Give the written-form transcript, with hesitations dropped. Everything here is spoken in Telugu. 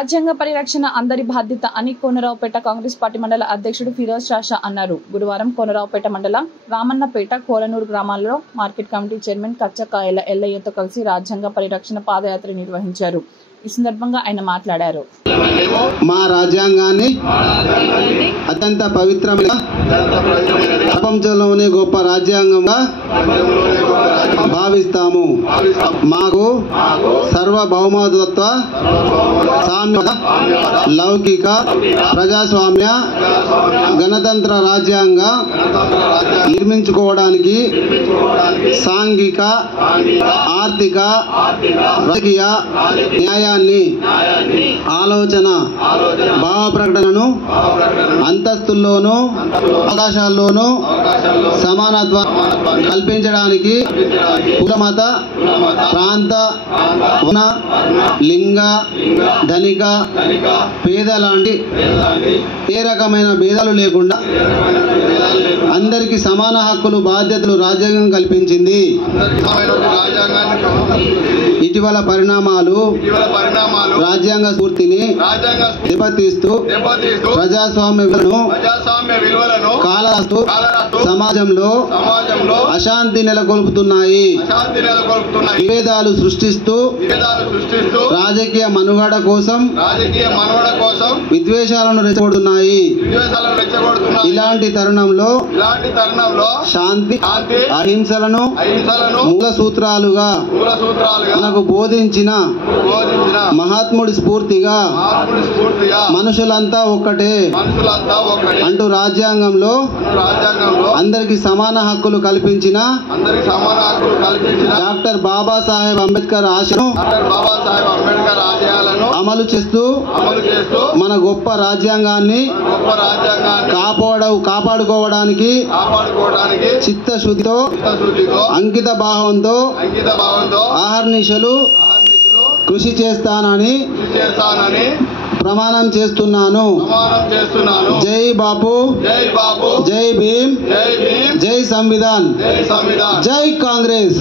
రాజ్యాంగ పరిరక్షణ అందరి బాధ్యత అని కోనరావుపేట కాంగ్రెస్ పార్టీ మండల అధ్యక్షుడు ఫిరోజ్ షాషా అన్నారు. గురువారం కోనరావుపేట మండల రామన్నపేట కోలనూరు గ్రామాల్లో మార్కెట్ కమిటీ చైర్మన్ కచ్చకాయల ఎల్లయ్యతో కలిసి రాజ్యాంగ పరిరక్షణ పాదయాత్ర నిర్వహించారు. ఈ సందర్భంగా ఆయన మాట్లాడారు. మా రాజ్యాంగాన్ని అత్యంత పవిత్రమైన ప్రపంచంలోనే గొప్ప రాజ్యాంగంగా భావిస్తాము. మాకు సర్వభౌమత్వ, సామ్య, లౌకిక, ప్రజాస్వామ్య, గణతంత్ర రాజ్యాంగం నిర్మించుకోవడానికి సాంఘిక, ఆర్థిక, రాజకీయ న్యాయాన్ని, ఆలోచన, భావ ప్రకటనను, అంతస్తుల్లోనూ అవకాశాల్లోనూ సమానత్వం కల్పించడానికి కులమత, ప్రాంత, వర్ణ, లింగ, ధనిక, పేద లాంటి ఏ రకమైన భేదాలు లేకుండా అందరికీ సమాన హక్కులు, బాధ్యతలు రాజ్యాంగం కల్పించింది. ఇటీవల పరిణామాలు రాజ్యాంగ స్ఫూర్తిని దెబ్బతీస్తూ ప్రజాస్వామ్య విలువలను కాలరాస్తూ సమాజంలో అశాంతి నెలకొల్పుతున్నాయి. విభేదాలు సృష్టిస్తూ రాజకీయ మనుగడ కోసం విద్వేషాలను రెచ్చగొడుతున్నాయి. ఇలాంటి తరుణంలో శాంతి, అహింసలను మూల సూత్రాలుగా మనకు బోధించిన మహాత్ముడి స్ఫూర్తిగా మనుషులంతా ఒక్కటే అంటూ రాజ్యాంగంలో అందరికి సమాన హక్కులు కల్పించిన డాక్టర్ బాబాసాహెబ్ అంబేద్కర్ ఆశను అమలు చేస్తూ మన గొప్ప రాజ్యాంగాన్ని కాపాడుకోవడానికి చిత్తశుద్ధితో, అంకిత భావంతో ఆహర్నిశలు కృషి చేస్తానని ప్రమాణం చేస్తున్నాను. జై బాపు, జై భీమ్, జై సంవిధాన్, జై కాంగ్రెస్.